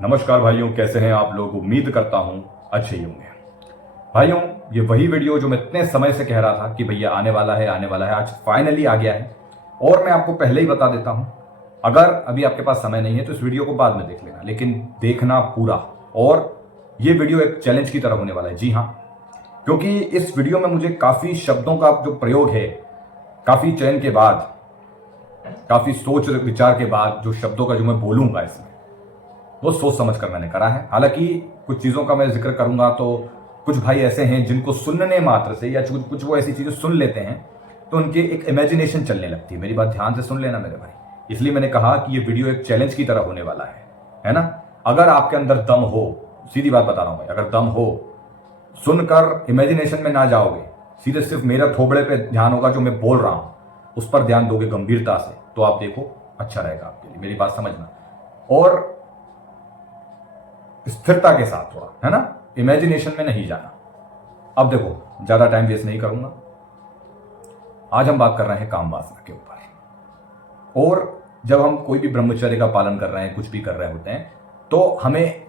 नमस्कार भाइयों, कैसे हैं आप लोग। उम्मीद करता हूं अच्छे ही होंगे। भाइयों, ये वही वीडियो जो मैं इतने समय से कह रहा था कि भैया आने वाला है आज फाइनली आ गया है। और मैं आपको पहले ही बता देता हूं, अगर अभी आपके पास समय नहीं है तो इस वीडियो को बाद में देख लेना, लेकिन देखना पूरा। और ये वीडियो एक चैलेंज की तरह होने वाला है। जी हाँ, क्योंकि इस वीडियो में मुझे काफी शब्दों का जो प्रयोग है, काफी चयन के बाद, काफी सोच विचार के बाद जो शब्दों का जो मैं बोलूंगा इसमें, वो सोच समझ कर मैंने करा है। हालांकि कुछ चीज़ों का मैं जिक्र करूंगा तो कुछ भाई ऐसे हैं जिनको सुनने मात्र से या कुछ वो ऐसी चीज़ें सुन लेते हैं तो उनके एक इमेजिनेशन चलने लगती है। मेरी बात ध्यान से सुन लेना मेरे भाई, इसलिए मैंने कहा कि ये वीडियो एक चैलेंज की तरह होने वाला है ना। अगर आपके अंदर दम हो, सीधी बात बता रहा हूं भाई, अगर दम हो, सुनकर इमेजिनेशन में ना जाओगे, सीधे सिर्फ मेरा थोबड़े पे ध्यान होगा, जो मैं बोल रहा हूं उस पर ध्यान दोगे गंभीरता से, तो आप देखो अच्छा रहेगा आपके लिए। मेरी बात समझना, और स्थिरता के साथ थोड़ा, है ना, इमेजिनेशन में नहीं जाना। अब देखो, ज्यादा टाइम वेस्ट नहीं करूंगा। आज हम बात कर रहे हैं काम वासना के ऊपर। और जब हम कोई भी ब्रह्मचर्य का पालन कर रहे हैं, कुछ भी कर रहे होते हैं, तो हमें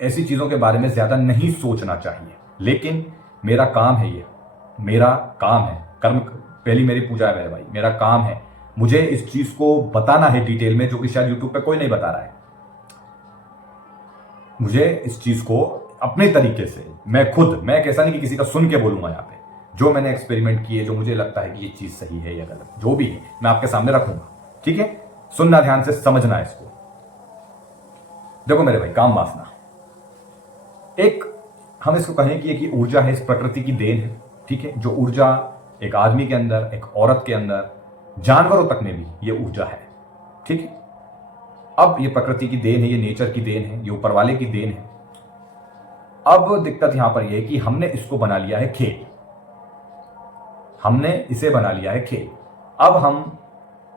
ऐसी चीजों के बारे में ज्यादा नहीं सोचना चाहिए। लेकिन मेरा काम है, ये मेरा काम है, कर्म पहली मेरी पूजा है मेरे भाई, मेरा काम है। मुझे इस चीज को बताना है डिटेल में, जो कि शायद यूट्यूब पे कोई नहीं बता रहा है। मुझे इस चीज को अपने तरीके से, मैं कैसा नहीं कि किसी का सुन के बोलूंगा। यहाँ पे जो मैंने एक्सपेरिमेंट किए, जो मुझे लगता है कि ये चीज सही है या गलत, जो भी है मैं आपके सामने रखूंगा। ठीक है, सुनना, ध्यान से समझना इसको। देखो मेरे भाई, काम वासना एक, हम इसको कहें कि एक ऊर्जा है, इस प्रकृति की देन है। ठीक है, जो ऊर्जा एक आदमी के अंदर, एक औरत के अंदर, जानवरों तक में भी ये ऊर्जा है। ठीक है, अब ये प्रकृति की देन है, ये नेचर की देन है, ये ऊपर वाले की देन है। अब दिक्कत यहां पर यह है कि हमने इसको बना लिया है खेल, हमने इसे बना लिया है खेल। अब हम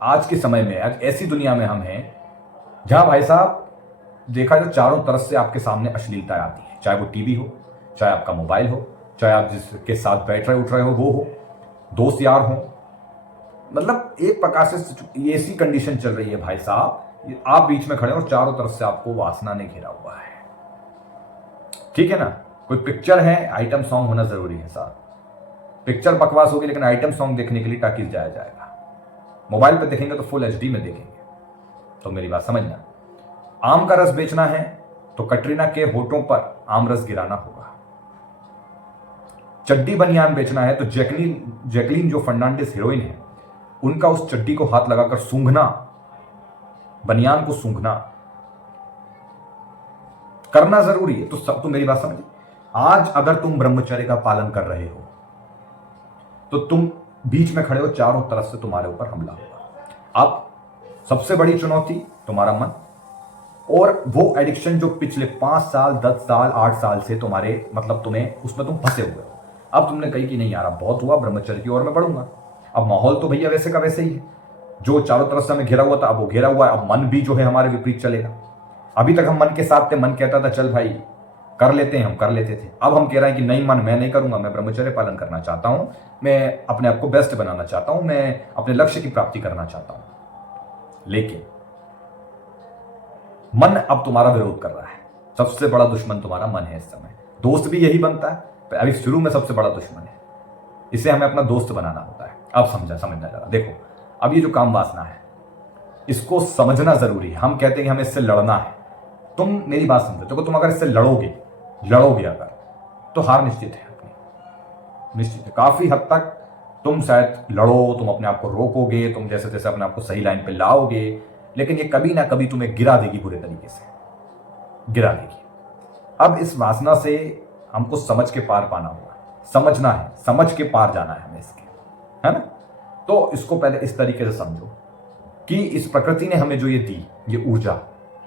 आज के समय में, आज ऐसी दुनिया में हम हैं जहां भाई साहब देखा जाए चारों तरफ से आपके सामने अश्लीलता आती है। चाहे वो टीवी हो, चाहे आपका मोबाइल हो, चाहे आप जिसके साथ बैठ रहे उठ रहे हो वो हो, दोस्त यार हो, मतलब एक प्रकार से ऐसी कंडीशन चल रही है भाई साहब, आप बीच में खड़े और चारों तरफ से आपको वासना ने घेरा हुआ है। ठीक है ना, कोई पिक्चर है, आइटम सॉन्ग होना जरूरी है साहब। पिक्चर बकवास होगी लेकिन आइटम सॉन्ग देखने के लिए टाकीज जाया जाएगा। मोबाइल पे देखेंगे तो फुल एचडी में देखेंगे। तो मेरी बात समझना, आम का रस बेचना है तो कटरीना के होठों पर आम रस गिराना होगा। चड्डी बनियान बेचना है तो जैकलीन जो फर्नांडिस हीरोइन है, उनका उस चड्डी को हाथ लगाकर सूंघना, बनियान को सूंघना करना जरूरी है। तो सब, तुम मेरी बात समझे। आज अगर तुम ब्रह्मचर्य का पालन कर रहे हो तो तुम बीच में खड़े हो, चारों तरफ से तुम्हारे ऊपर हमला होगा। अब सबसे बड़ी चुनौती तुम्हारा मन, और वो एडिक्शन जो पिछले 5 साल, 10 साल, 8 साल से तुम्हारे, मतलब तुम्हें उसमें तुम फंसे हुए हो। अब तुमने कही कि नहीं यार, अब बहुत हुआ, ब्रह्मचर्य की ओर मैं बढ़ूंगा। अब माहौल तो भैया वैसे का वैसे ही है, जो चारों तरफ से हमें घिरा हुआ था अब वो घिरा हुआ है। अब मन भी जो है हमारे विपरीत चलेगा। अभी तक हम मन के साथ थे, मन कहता था चल भाई कर लेते हैं, हम कर लेते थे। अब हम कह रहे हैं कि नहीं मन, मैं नहीं करूंगा, मैं ब्रह्मचर्य पालन करना चाहता हूं, मैं अपने आप को बेस्ट बनाना चाहता हूं, मैं अपने लक्ष्य की प्राप्ति करना चाहता हूं। लेकिन मन अब तुम्हारा विरोध कर रहा है। सबसे बड़ा दुश्मन तुम्हारा मन है इस समय। दोस्त भी यही बनता है, अभी शुरू में सबसे बड़ा दुश्मन है, इसे हमें अपना दोस्त बनाना होता है। अब समझना जरा। देखो, अब ये जो काम वासना है, इसको समझना जरूरी है। हम कहते हैं कि हमें इससे लड़ना है। तुम मेरी बात समझो, देखो तुम अगर इससे लड़ोगे अगर, तो हार निश्चित है अपनी, निश्चित है। काफी हद तक तुम शायद लड़ो, तुम अपने आप को रोकोगे, तुम जैसे तैसे अपने आप को सही लाइन पे लाओगे, लेकिन ये कभी ना कभी तुम्हें गिरा देगी, बुरे तरीके से गिरा देगी। अब इस वासना से हमको समझ के पार पाना होगा, समझना है, समझ के पार जाना है हमें इसके, है ना। तो इसको पहले इस तरीके से समझो कि इस प्रकृति ने हमें जो ये दी, ये ऊर्जा,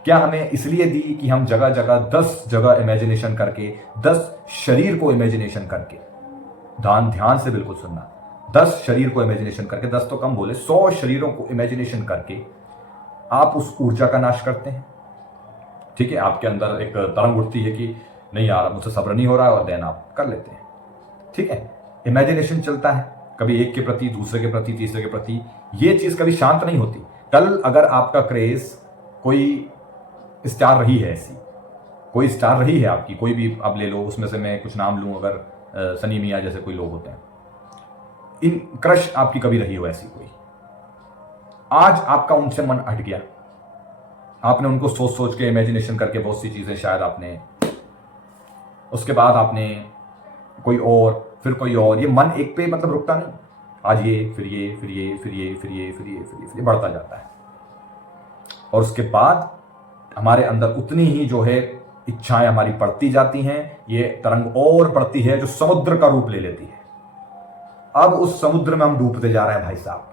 क्या हमें इसलिए दी कि हम जगह जगह 10 जगह इमेजिनेशन करके, 10 शरीर को इमेजिनेशन करके, ध्यान से बिल्कुल सुनना, 10 शरीर को इमेजिनेशन करके, 10 तो कम बोले, 100 शरीरों को इमेजिनेशन करके आप उस ऊर्जा का नाश करते हैं। ठीक है, आपके अंदर एक तरंग उठती है कि नहीं यार मुझसे सब्र नहीं हो रहा है, और देन आप कर लेते हैं। ठीक है, इमेजिनेशन चलता है, कभी एक के प्रति, दूसरे के प्रति, तीसरे के प्रति, ये चीज कभी शांत नहीं होती। कल अगर आपका क्रेज कोई स्टार रही है ऐसी, कोई स्टार रही है आपकी, कोई भी आप ले लो, उसमें से मैं कुछ नाम लूं, अगर सनी मियां जैसे कोई लोग होते हैं, इन क्रश आपकी कभी रही हो ऐसी कोई, आज आपका उनसे मन हट गया, आपने उनको सोच सोच के इमेजिनेशन करके बहुत सी चीजें शायद आपने, उसके बाद आपने कोई और, फिर कोई और, ये मन एक पे मतलब रुकता नहीं, आज ये, फिर ये, फिर ये, फिर ये, फिर ये, फिर ये, फिर ये बढ़ता जाता है। और उसके बाद हमारे अंदर उतनी ही जो है इच्छाएं हमारी बढ़ती जाती हैं, ये तरंग और बढ़ती है जो समुद्र का रूप ले लेती है। अब उस समुद्र में हम डूबते जा रहे हैं भाई साहब,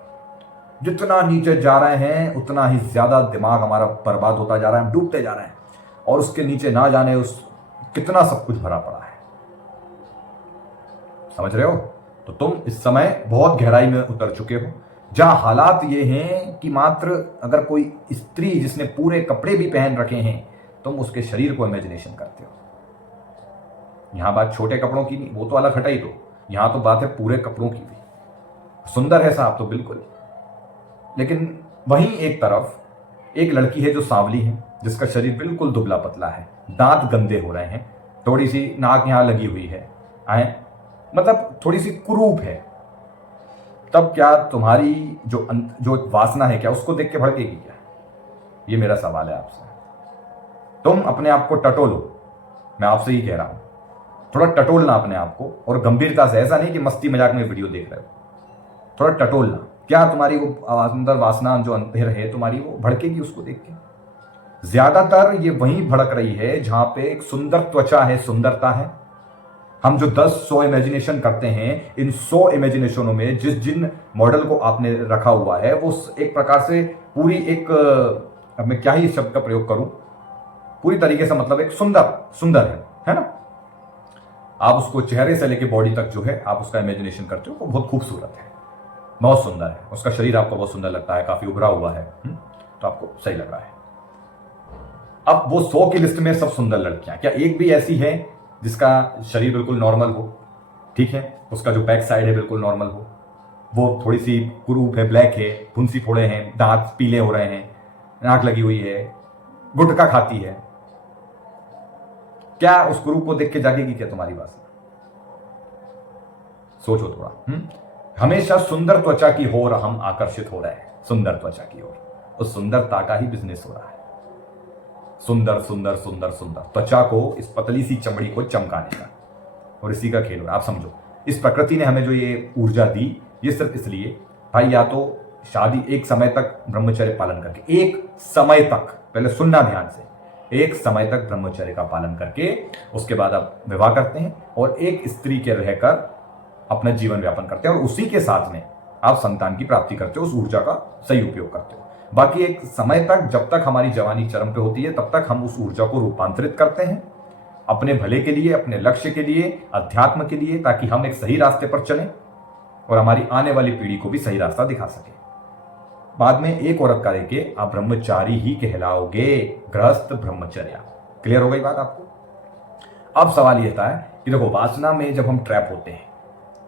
जितना नीचे जा रहे हैं उतना ही ज्यादा दिमाग हमारा बर्बाद होता जा रहा है, हम डूबते जा रहे हैं, और उसके नीचे ना जाने उस कितना सब कुछ भरा पड़ा है, समझ रहे हो? तो तुम इस समय बहुत गहराई में उतर चुके हो, जहां हालात ये हैं कि मात्र अगर कोई स्त्री जिसने पूरे कपड़े भी पहन रखे हैं, तुम उसके शरीर को इमेजिनेशन करते हो। यहां बात छोटे कपड़ों की नहीं, वो तो अलग हटा ही दो, यहां तो बात है पूरे कपड़ों की भी। सुंदर है साहब तो बिल्कुल, लेकिन वहीं एक तरफ एक लड़की है जो सांवली है, जिसका शरीर बिल्कुल दुबला पतला है, दांत गंदे हो रहे हैं, थोड़ी सी नाक यहां लगी हुई है, मतलब थोड़ी सी कुरूप है, तब क्या तुम्हारी जो वासना है क्या उसको देख के भड़केगी क्या? ये मेरा सवाल है आपसे। तुम अपने आप को टटोलो, मैं आपसे ही कह रहा हूं, थोड़ा टटोलना अपने आप को, और गंभीरता से, ऐसा नहीं कि मस्ती मजाक में वीडियो देख रहे हो, थोड़ा टटोलना। क्या तुम्हारी वो अंदर वासना जो अंदर है तुम्हारी, वो भड़केगी उसको देख के? ज्यादातर ये वहीं भड़क रही है जहां पे एक सुंदर त्वचा है, सुंदरता है। हम जो 10-100 इमेजिनेशन करते हैं, इन 100 इमेजिनेशनों में जिन मॉडल को आपने रखा हुआ है, वो एक प्रकार से पूरी एक, अब मैं क्या ही शब्द का प्रयोग करूं, पूरी तरीके से मतलब एक सुंदर है ना? आप उसको चेहरे से लेके बॉडी तक जो है आप उसका इमेजिनेशन करते हो, वो बहुत खूबसूरत है, बहुत सुंदर है, उसका शरीर आपको बहुत सुंदर लगता है, काफी उभरा हुआ है, तो आपको सही लग रहा है। अब वो 100 की लिस्ट में सब सुंदर लड़कियां, क्या एक भी ऐसी है जिसका शरीर बिल्कुल नॉर्मल हो? ठीक है, उसका जो बैक साइड है बिल्कुल नॉर्मल हो, वो थोड़ी सी कुरूप है, ब्लैक है, फुंसी फोड़े हैं, दांत पीले हो रहे हैं, नाक लगी हुई है, गुटखा खाती है, क्या उस कुरूप को देख के जागेगी क्या तुम्हारी वासना? सोचो थोड़ा। हमेशा सुंदर त्वचा की ओर हम आकर्षित हो रहे हैं, सुंदर त्वचा की ओर, उस सुंदरता का ही बिजनेस हो रहा है। सुंदर सुंदर सुंदर सुंदर त्वचा को, इस पतली सी चमड़ी को चमकाने का, और इसी का खेल हो रहा है। आप समझो, इस प्रकृति ने हमें जो ये ऊर्जा दी, ये सिर्फ इसलिए भाई, या तो शादी एक समय तक ब्रह्मचर्य पालन करके, एक समय तक, पहले सुनना ध्यान से, एक समय तक ब्रह्मचर्य का पालन करके उसके बाद आप विवाह करते हैं और एक स्त्री के रहकर अपना जीवन व्यापन करते हैं, और उसी के साथ में आप संतान की प्राप्ति करते हो, उस ऊर्जा का सही उपयोग करते हो। बाकी एक समय तक, जब तक हमारी जवानी चरम पे होती है, तब तक हम उस ऊर्जा को रूपांतरित करते हैं अपने भले के लिए, अपने लक्ष्य के लिए, अध्यात्म के लिए, ताकि हम एक सही रास्ते पर चलें और हमारी आने वाली पीढ़ी को भी सही रास्ता दिखा सके। बाद में एक औरत का लेके आप ब्रह्मचारी ही कहलाओगे, गृहस्थ ब्रह्मचर्या। क्लियर हो गई बात आपको? अब सवाल ये था कि देखो, वासना में जब हम ट्रैप होते हैं,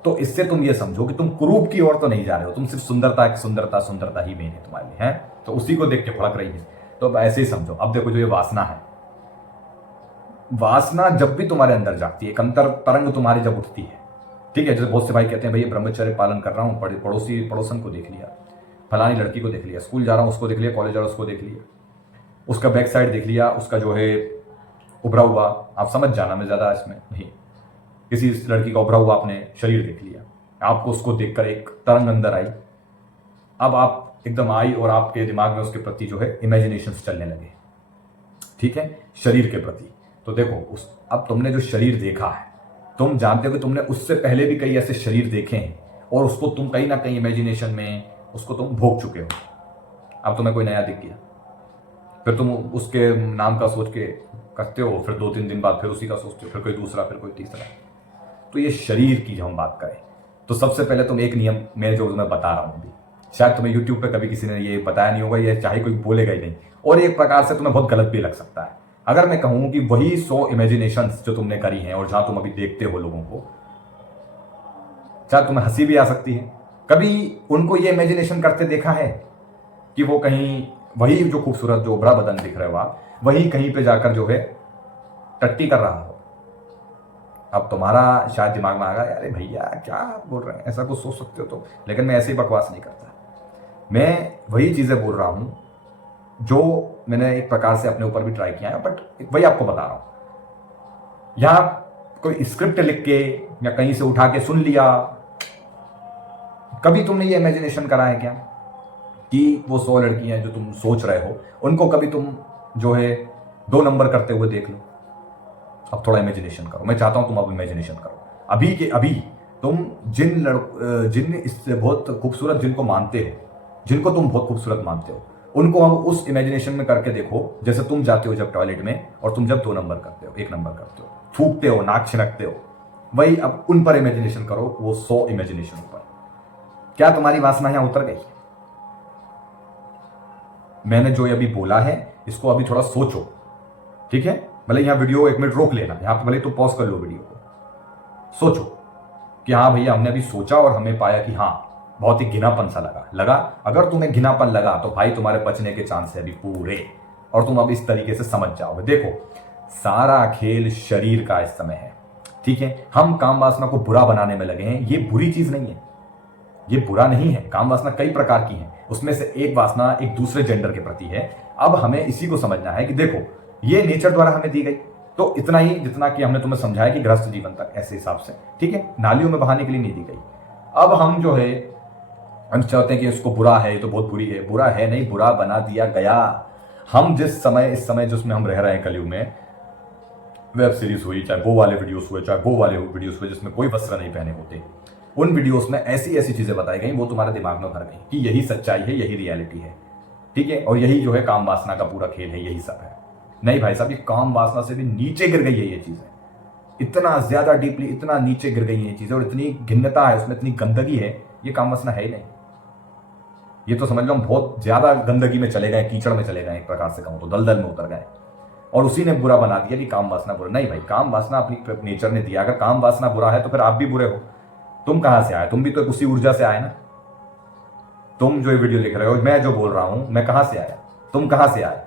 तो इससे तुम ये समझो कि तुम कुरूप की ओर तो नहीं जा रहे हो, तुम सिर्फ सुंदरता ही मेन है तुम्हारे लिए, है तो उसी को देख के भड़क रही है। तो अब ऐसे ही समझो। अब देखो, जो ये वासना है, वासना जब भी तुम्हारे अंदर जाती है, एक अंतर तरंग तुम्हारी जब उठती है, ठीक है, जैसे बहुत से भाई कहते हैं, भैया ब्रह्मचर्य पालन कर रहा हूँ, पड़ोसन को देख लिया, फलानी लड़की को देख लिया, स्कूल जा रहा हूँ उसको देख लिया, कॉलेज जा रहा हूँ उसको देख लिया, उसका बैक साइड देख लिया, उसका जो है उभरा हुआ, आप समझ जाना, मैं ज्यादा इसमें नहीं, किसी लड़की का उभरा हुआ आपने शरीर देख लिया, आपको उसको देखकर एक तरंग अंदर आई, अब आप एकदम आई और आपके दिमाग में उसके प्रति जो है इमेजिनेशन चलने लगे, ठीक है, शरीर के प्रति। तो देखो, अब तुमने जो शरीर देखा है, तुम जानते हो कि तुमने उससे पहले भी कई ऐसे शरीर देखे हैं, और उसको तुम कहीं ना कहीं इमेजिनेशन में उसको तुम भोग चुके हो। अब तुम्हें कोई नया दिख गया, फिर तुम उसके नाम का सोच के करते हो, फिर 2-3 दिन बाद फिर उसी का सोचते हो, फिर कोई दूसरा, फिर कोई तीसरा। तो ये शरीर की जब हम बात करें, तो सबसे पहले तुम एक नियम मैं जो मैं बता रहा हूं अभी, शायद तुम्हें यूट्यूब पे कभी किसी ने ये बताया नहीं होगा, ये चाहे कोई बोलेगा ही नहीं, और एक प्रकार से तुम्हें बहुत गलत भी लग सकता है। अगर मैं कहूं कि वही 100 इमेजिनेशंस जो तुमने करी हैं और जहां तुम अभी देखते हो लोगों को, शायद तुम्हें हंसी भी आ सकती है। कभी उनको ये इमेजिनेशन करते देखा है कि वो कहीं वही जो खूबसूरत जो उभरा बदन दिख रहा है, वही कहीं पे जाकर जो है टट्टी कर रहा हो। अब तुम्हारा शायद दिमाग में आ गया, अरे भैया क्या बोल रहे हैं, ऐसा कुछ सोच सकते हो तो, लेकिन मैं ऐसे ही बकवास नहीं करता। मैं वही चीज़ें बोल रहा हूँ जो मैंने एक प्रकार से अपने ऊपर भी ट्राई किया है, बट वही आपको बता रहा हूँ। यहाँ कोई स्क्रिप्ट लिख के या कहीं से उठा के सुन लिया, कभी तुमने ये इमेजिनेशन करा है क्या कि वो 100 लड़कियां जो तुम सोच रहे हो उनको कभी तुम जो है 2 नंबर करते हुए देख लो। अब थोड़ा इमेजिनेशन करो, मैं चाहता हूं तुम अब इमेजिनेशन करो। अभी के अभी तुम जिन इससे बहुत खूबसूरत जिनको मानते हो, जिनको तुम बहुत खूबसूरत मानते हो, उनको अब उस इमेजिनेशन में करके देखो जैसे तुम जाते हो जब टॉयलेट में और तुम जब 2 नंबर करते हो, 1 नंबर करते हो, थूकते हो, नाक छिनकते हो, वही अब उन पर इमेजिनेशन करो, वो 100 इमेजिनेशन पर। क्या तुम्हारी वासना यहां उतर गई? मैंने जो अभी बोला है इसको अभी थोड़ा सोचो, ठीक है? भले यहां वीडियो 1 मिनट रोक लेना, यहां पे भले तो पॉज कर लो वीडियो को, सोचो कि हाँ भैया हमने अभी सोचा और हमें पाया कि हाँ बहुत ही घिनापन सा लगा। अगर तुम्हें घिनापन लगा तो भाई तुम्हारे बचने के चांस है अभी पूरे, और तुम अब इस तरीके से समझ जाओगे। देखो सारा खेल शरीर का इस समय है, ठीक है? हम काम वासना को बुरा बनाने में लगे हैं, ये बुरी चीज नहीं है, ये बुरा नहीं है। काम वासना कई प्रकार की है, उसमें से एक वासना एक दूसरे जेंडर के प्रति है। अब हमें इसी को समझना है कि देखो ये नेचर द्वारा हमें दी गई, तो इतना ही जितना कि हमने तुम्हें समझाया कि गृहस्थ जीवन तक ऐसे हिसाब से, ठीक है? नालियों में बहाने के लिए नहीं दी गई। अब हम जो है हम चाहते हैं कि इसको बुरा है, ये तो बहुत बुरी है। बुरा है नहीं, बुरा बना दिया गया। हम जिस समय इस समय जिसमें हम रह रहे हैं कलयुग में, वेब सीरीज हुई, चाहे वो वाले वीडियोस हुए, चाहे वो वाले वीडियोस हुए जिसमें कोई वस्त्र नहीं पहने होते, उन वीडियोस में ऐसी ऐसी चीजें बताई गई, वो तुम्हारे दिमाग में भर गई कि यही सच्चाई है, यही रियलिटी है, ठीक है? और यही जो है काम वासना का पूरा खेल है, यही सब है। नहीं भाई साहब, ये काम वासना से भी नीचे गिर गई है ये चीजें, इतना ज्यादा डीपली, इतना नीचे गिर गई है ये चीजें, और इतनी घिन्नता है उसमें, इतनी गंदगी है, ये काम वासना है ही नहीं। ये तो समझ लो हम बहुत ज्यादा गंदगी में चले गए, कीचड़ में चले गए, एक प्रकार से कहूं तो दलदल में उतर गए, और उसी ने बुरा बना दिया कि काम वासना बुरा। नहीं भाई, काम वासना अपनी नेचर ने दिया। अगर काम वासना बुरा है तो फिर आप भी बुरे हो। तुम कहां से आए? तुम भी तो उसी ऊर्जा से आए ना। तुम जो ये वीडियो लिख रहे हो, मैं जो बोल रहा हूं, मैं कहां से आया? तुम कहां से आए?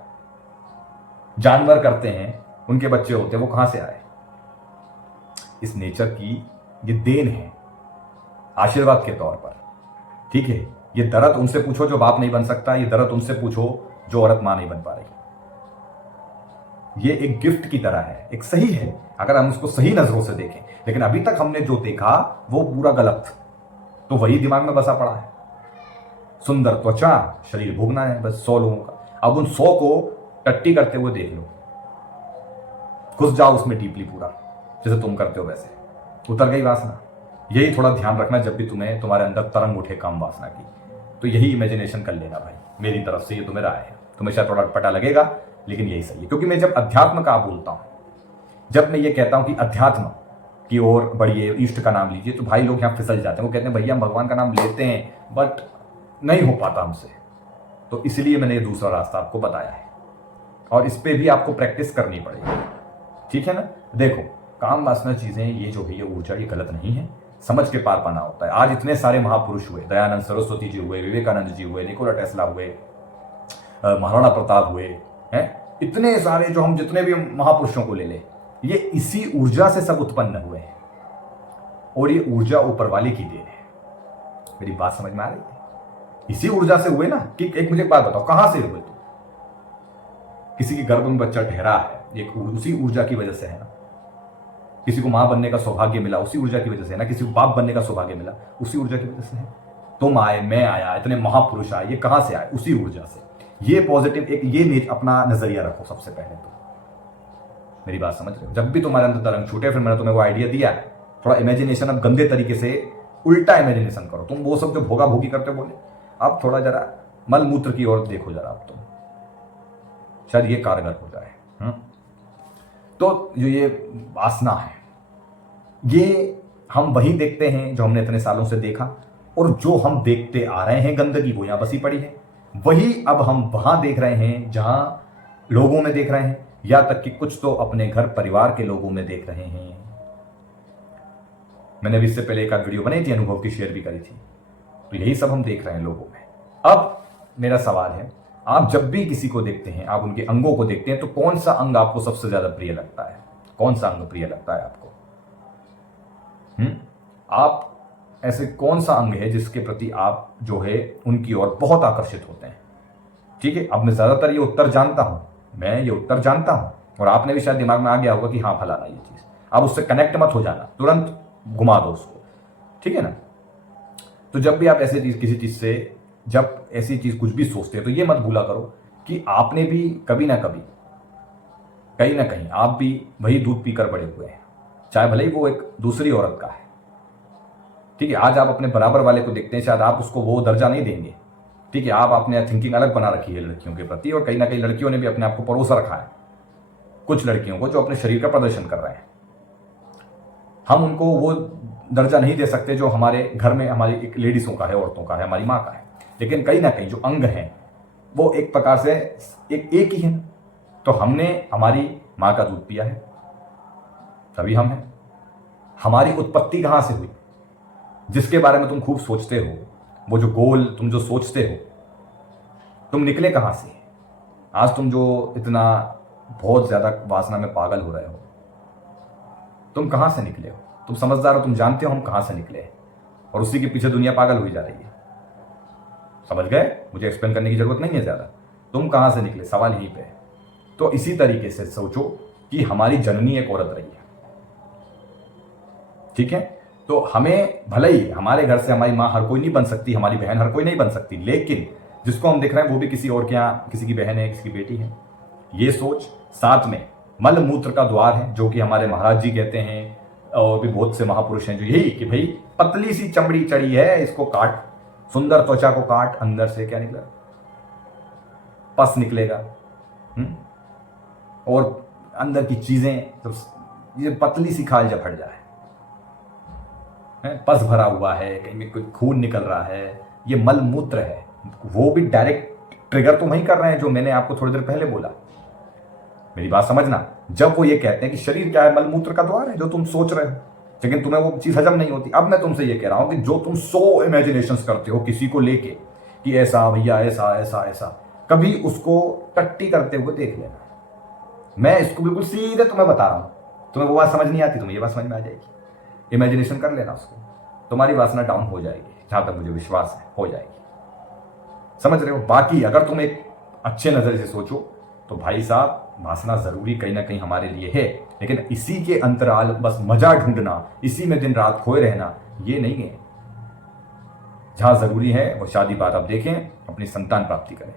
जानवर करते हैं, उनके बच्चे होते हैं, वो कहां से आए? इस नेचर की ये देन है, आशीर्वाद के तौर पर, ठीक है? ये दर्द उनसे पूछो जो बाप नहीं बन सकता, ये दर्द उनसे पूछो जो औरत मां नहीं बन पा रही। ये एक गिफ्ट की तरह है, एक सही है अगर हम उसको सही नजरों से देखें, लेकिन अभी तक हमने जो देखा वो पूरा गलत, तो वही दिमाग में बसा पड़ा है। सुंदर त्वचा, शरीर भोगना है, बस 100 लोगों का। अब उन 100 को टट्टी करते हुए देख लो, घुस जाओ उसमें डीपली पूरा, जैसे तुम करते हो वैसे, उतर गई वासना। यही थोड़ा ध्यान रखना जब भी तुम्हें तुम्हारे अंदर तरंग उठे काम वासना की, तो यही इमेजिनेशन कर लेना भाई, मेरी तरफ से ये तुम्हें राय है। तुम्हें शायद थोड़ा अटपटा लगेगा, लेकिन यही सही है। क्योंकि मैं जब अध्यात्म का बोलता हूं, जब मैं ये कहता हूं कि अध्यात्म की ओर बढ़िए, इष्ट का नाम लीजिए, तो भाई लोग यहां फिसल जाते हैं। वो कहते हैं भैया हम भगवान का नाम लेते हैं बट नहीं हो पाता हमसे, तो इसलिए मैंने ये दूसरा रास्ता आपको बताया है, और इस पे भी आपको प्रैक्टिस करनी पड़ेगी, ठीक है ना? देखो काम वासना चीजें ये जो है, ये ऊर्जा, ये गलत नहीं है, समझ के पार पाना होता है। आज इतने सारे महापुरुष हुए, दयानंद सरस्वती जी हुए, विवेकानंद जी हुए, निकोला टेस्ला हुए, महाराणा प्रताप हुए हैं, इतने सारे जो हम जितने भी महापुरुषों को ले ले, ये इसी ऊर्जा से सब उत्पन्न हुए हैं, और ये ऊर्जा ऊपर वाले की देन है। मेरी बात समझ में आ रही है? इसी ऊर्जा से हुए ना। कि एक मुझे बात बताओ, कहां से हुए तुम? किसी के गर्भ में बच्चा ठहरा है, एक उसी ऊर्जा की वजह से है ना। किसी को मां बनने का सौभाग्य मिला, उसी ऊर्जा की वजह से है ना। किसी को बाप बनने का सौभाग्य मिला, उसी ऊर्जा की वजह से है। तुम आए, मैं आया, इतने महापुरुष आए, ये कहां से आए? उसी ऊर्जा से। ये पॉजिटिव, एक ये अपना नजरिया रखो सबसे पहले तो। मेरी बात समझ रहे हो? जब भी तुम्हारे अंदर तरंग छूटे, फिर मैंने तुम्हें वो आइडिया दिया है, थोड़ा इमेजिनेशन अब गंदे तरीके से उल्टा इमेजिनेशन करो। तुम वो सब जो भोगा भोगी करते बोले, अब थोड़ा जरा मल मूत्र की ओर देखो जरा, अब तुम शायद ये कारगर हो जाए। तो जो ये वासना है, ये हम वही देखते हैं जो हमने इतने सालों से देखा, और जो हम देखते आ रहे हैं गंदगी, वो यहां बसी पड़ी है। वही अब हम वहां देख रहे हैं जहां लोगों में देख रहे हैं, या तक कि कुछ तो अपने घर परिवार के लोगों में देख रहे हैं। मैंने भी इससे पहले एक आध वीडियो बनाई थी, अनुभव की शेयर भी करी थी। तो यही सब हम देख रहे हैं लोगों में। अब मेरा सवाल है, आप जब भी किसी को देखते हैं, आप उनके अंगों को देखते हैं, तो कौन सा अंग आपको सबसे ज्यादा प्रिय लगता है? कौन सा अंग प्रिय लगता है आपको? आप ऐसे कौन सा अंग है जिसके प्रति आप जो है उनकी ओर बहुत आकर्षित होते हैं? ठीक है, अब मैं ज्यादातर ये उत्तर जानता हूं, मैं ये उत्तर जानता हूं, और आपने भी शायद दिमाग में आ गया होगा कि हाँ फलाना ये चीज। आप उससे कनेक्ट मत हो जाना, तुरंत घुमा दो उसको, ठीक है ना। तो जब भी आप ऐसे चीज किसी चीज से, जब ऐसी चीज कुछ भी सोचते हैं, तो ये मत भूला करो कि आपने भी कभी ना कभी, कहीं ना कहीं आप भी वही दूध पीकर बड़े हुए हैं, चाहे भले ही वो एक दूसरी औरत का है। ठीक है, आज आप अपने बराबर वाले को देखते हैं, शायद आप उसको वो दर्जा नहीं देंगे। ठीक है, आप अपने थिंकिंग अलग बना रखी है लड़कियों के प्रति, और कहीं ना कहीं लड़कियों ने भी अपने आप को परोसा रखा है कुछ लड़कियों को जो अपने शरीर का प्रदर्शन कर रहे हैं। हम उनको वो दर्जा नहीं दे सकते जो हमारे घर में हमारी एक लेडीजों का है, औरतों का है, हमारी माँ का है। लेकिन कहीं ना कहीं जो अंग हैं वो एक प्रकार से एक ही है। तो हमने हमारी माँ का दूध पिया है, तभी हम हैं। हमारी उत्पत्ति कहां से हुई, जिसके बारे में तुम खूब सोचते हो, वो जो गोल तुम जो सोचते हो, तुम निकले कहां से? आज तुम जो इतना बहुत ज्यादा वासना में पागल हो रहे हो, तुम कहां से निकले हो? तुम समझदार हो, तुम जानते हो हम कहां से निकले हैं, और उसी के पीछे दुनिया पागल हुई जा रही है। समझ गए? मुझे एक्सप्लेन करने की जरूरत नहीं है ज्यादा। तुम कहां से निकले, सवाल यहीं पे है। तो इसी तरीके से सोचो कि हमारी जननी एक औरत रही है, ठीक है। तो हमें भले ही हमारे घर से हमारी माँ हर कोई नहीं बन सकती, हमारी बहन हर कोई नहीं बन सकती, लेकिन जिसको हम देख रहे हैं वो भी किसी और के यहाँ किसी की बहन है, किसी की बेटी है। ये सोच, साथ में मल मूत्र का द्वार है, जो कि हमारे महाराज जी कहते हैं, और भी बहुत से महापुरुष हैं जो यही कि भाई पतली सी चमड़ी चढ़ी है, इसको काट, सुंदर त्वचा को काट, अंदर से क्या निकला, पस निकलेगा। और अंदर की चीजें, तो ये पतली सी खाल जब हट जाए, पस भरा हुआ है, कहीं में कोई खून निकल रहा है, ये मल मूत्र है। वो भी डायरेक्ट ट्रिगर तो वही कर रहे हैं जो मैंने आपको थोड़ी देर पहले बोला। मेरी बात समझना, जब वो ये कहते हैं कि शरीर क्या है, मल मूत्र का द्वार है, जो तुम सोच रहे हो, लेकिन तुम्हें वो चीज हजम नहीं होती। अब मैं तुमसे ये कह रहा हूं कि जो तुम 100 इमेजिनेशंस करते हो किसी को लेके कि ऐसा भैया, ऐसा ऐसा ऐसा, कभी उसको टट्टी करते हुए देख लेना। मैं इसको बिल्कुल सीधे तुम्हें बता रहा हूं। तुम्हें वो बात समझ नहीं आती, तुम्हें ये बात समझ में आ जाएगी। इमेजिनेशन कर लेना उसको, तुम्हारी वासना डाउन हो जाएगी, जहां तक मुझे विश्वास है हो जाएगी। समझ रहे हो? बाकी अगर तुम एक अच्छे नजर से सोचो तो भाई साहब, वासना जरूरी कहीं ना कहीं हमारे लिए है, लेकिन इसी के अंतराल बस मजा ढूंढना, इसी में दिन रात खोए रहना, ये नहीं है। जहां जरूरी है वो शादी बाद आप देखें, अपनी संतान प्राप्ति करें,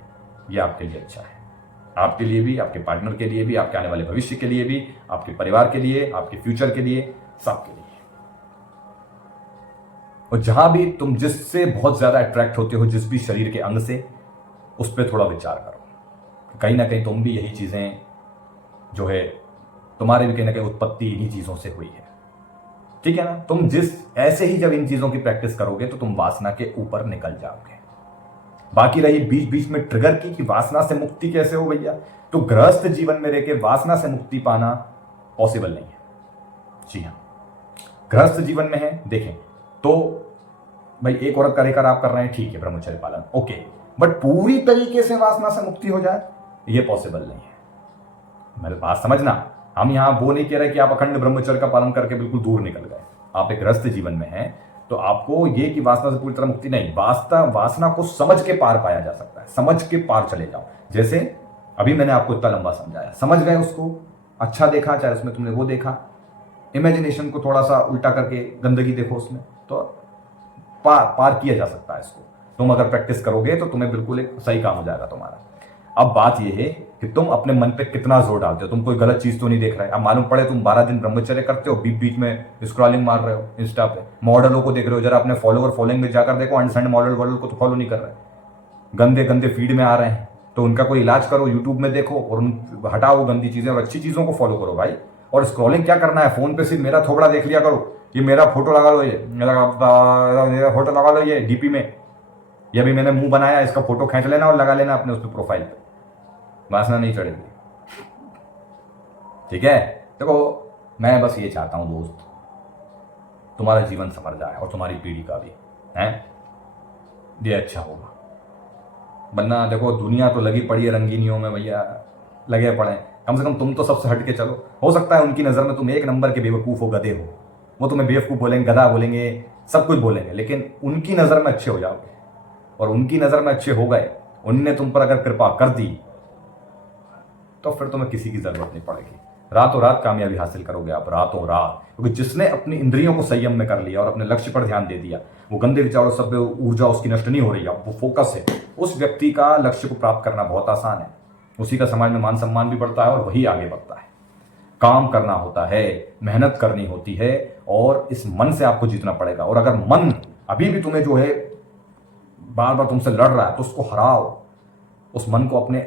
ये आपके लिए अच्छा है। आपके लिए भी, आपके पार्टनर के लिए भी, आपके आने वाले भविष्य के लिए भी, आपके परिवार के लिए, आपके फ्यूचर के लिए, सबके लिए। और जहां भी तुम जिससे बहुत ज्यादा अट्रैक्ट होते हो, जिस भी शरीर के अंग से, उस पर थोड़ा विचार करो। कहीं ना कहीं तुम भी यही चीजें जो है, तुम्हारे भी कहीं ना कहीं उत्पत्ति इन्हीं चीजों से हुई है, ठीक है ना। तुम जिस ऐसे ही जब इन चीजों की प्रैक्टिस करोगे तो तुम वासना के ऊपर निकल जाओगे। बाकी रही बीच बीच में ट्रिगर की कि वासना से मुक्ति कैसे हो भैया, तो गृहस्थ जीवन में रहकर वासना से मुक्ति पाना पॉसिबल नहीं है। जी हाँ, गृहस्थ जीवन में है, देखें तो भाई एक औरत का लेकर आप कर रहे हैं, ठीक है, ब्रह्मचर्य पालन, ओके, बट पूरी तरीके से वासना से मुक्ति हो जाए ये पॉसिबल नहीं है। मेरे बात समझना, हम यहां वो नहीं कह रहे कि आप अखंड ब्रह्मचर्य का पालन करके बिल्कुल दूर निकल गए। आप एक गृहस्थ जीवन में हैं तो आपको ये कि वासना से पूरी तरह मुक्ति नहीं, वासना को समझ के पार पाया जा सकता है। समझ के पार चले जाओ, जैसे अभी मैंने आपको इतना लंबा समझाया, समझ गए उसको, अच्छा देखा, चाहे उसमें तुमने वो देखा, इमेजिनेशन को थोड़ा सा उल्टा करके गंदगी देखो उसमें, तो पार किया जा सकता है इसको। तुम अगर प्रैक्टिस करोगे तो तुम्हें बिल्कुल एक सही काम हो जाएगा तुम्हारा। अब बात यह है कि तुम अपने मन पे कितना जोर डालते हो, तुम कोई गलत चीज तो नहीं देख रहे। अब मालूम पड़े तुम 12 दिन ब्रह्मचर्य करते हो, बीच बीच में स्क्रॉलिंग मार रहे हो इंस्टा पे, मॉडलों को देख रहे हो, जरा अपने फॉलोइंग में जाकर देखो, अनसेंड मॉडल को तो फॉलो नहीं कर रहे, गंदे गंदे फीड में आ रहे हैं, तो उनका कोई इलाज करो, यूट्यूब में देखो और हटाओ गंदी चीजें और अच्छी चीजों को फॉलो करो भाई। और स्क्रॉलिंग क्या करना है, फोन पे सिर्फ मेरा थोबड़ा देख लिया करो, ये मेरा फोटो लगा लो, ये मेरा फोटो लगा लो ये डीपी में, ये अभी मैंने मुंह बनाया, इसका फोटो खींच लेना और लगा लेना अपने उस पर प्रोफाइल पे, वासना नहीं चढ़ेगी। ठीक है, देखो मैं बस ये चाहता हूं दोस्त, तुम्हारा जीवन संवर जाए और तुम्हारी पीढ़ी का भी है, ये अच्छा होगा। वरना देखो दुनिया तो लगी पड़ी है रंगीनियों में भैया, लगे पड़े, कम से कम तुम तो सबसे हट के चलो। हो सकता है उनकी नज़र में तुम एक नंबर के बेवकूफ़ हो, गधे हो, वो तुम्हें बेवकूफ़ बोलेंगे, गधा बोलेंगे, सब कुछ बोलेंगे, लेकिन उनकी नज़र में अच्छे हो जाओगे। और उनकी नज़र में अच्छे हो गए, उनने तुम पर अगर कृपा कर दी, तो फिर तुम्हें किसी की ज़रूरत नहीं पड़ेगी। रातों रात कामयाबी हासिल करोगे आप, रातों रात। क्योंकि जिसने अपनी इंद्रियों को संयम में कर लिया और अपने लक्ष्य पर ध्यान दे दिया, वो गंदे विचारों सब ऊर्जा उसकी नष्ट नहीं हो रही है, वो फोकस है, उस व्यक्ति का लक्ष्य को प्राप्त करना बहुत आसान है। उसी का समाज में मान सम्मान भी बढ़ता है और वही आगे बढ़ता है। काम करना होता है, मेहनत करनी होती है, और इस मन से आपको जीतना पड़ेगा। और अगर मन अभी भी तुम्हें जो है बार बार तुमसे लड़ रहा है, तो उसको हराओ। उस मन को अपने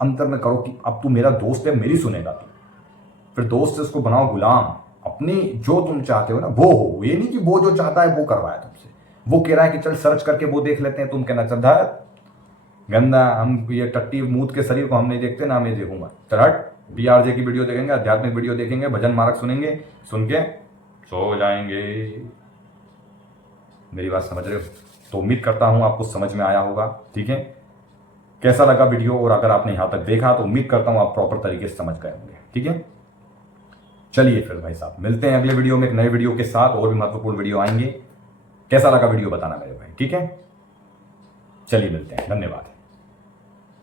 अंतर में करो कि अब तू मेरा दोस्त है, मेरी सुनेगा तू। फिर दोस्त से उसको बनाओ गुलाम। अपनी जो तुम चाहते हो ना वो हो, ये नहीं कि वो जो चाहता है वो करवाए तुमसे। वो कह रहा है कि चल सर्च करके वो देख लेते हैं, तुम कहना चल गंदा, हम ये टट्टी मूत के शरीर को हम नहीं देखते ना, मैं देखूंगा, चल हट। BRJ की वीडियो देखेंगे, आध्यात्मिक वीडियो देखेंगे, भजन मार्ग सुनेंगे, सुन के सो जाएंगे। मेरी बात समझ रहे हो? तो उम्मीद करता हूं आपको समझ में आया होगा। ठीक है, कैसा लगा वीडियो? और अगर आपने यहां तक देखा तो उम्मीद करता हूं आप प्रॉपर तरीके से समझ गए होंगे। ठीक है, चलिए फिर भाई साहब, मिलते हैं अगले वीडियो में एक नए वीडियो के साथ। और भी महत्वपूर्ण वीडियो आएंगे। कैसा लगा वीडियो बताना मेरे भाई, ठीक है? चलिए मिलते हैं, धन्यवाद।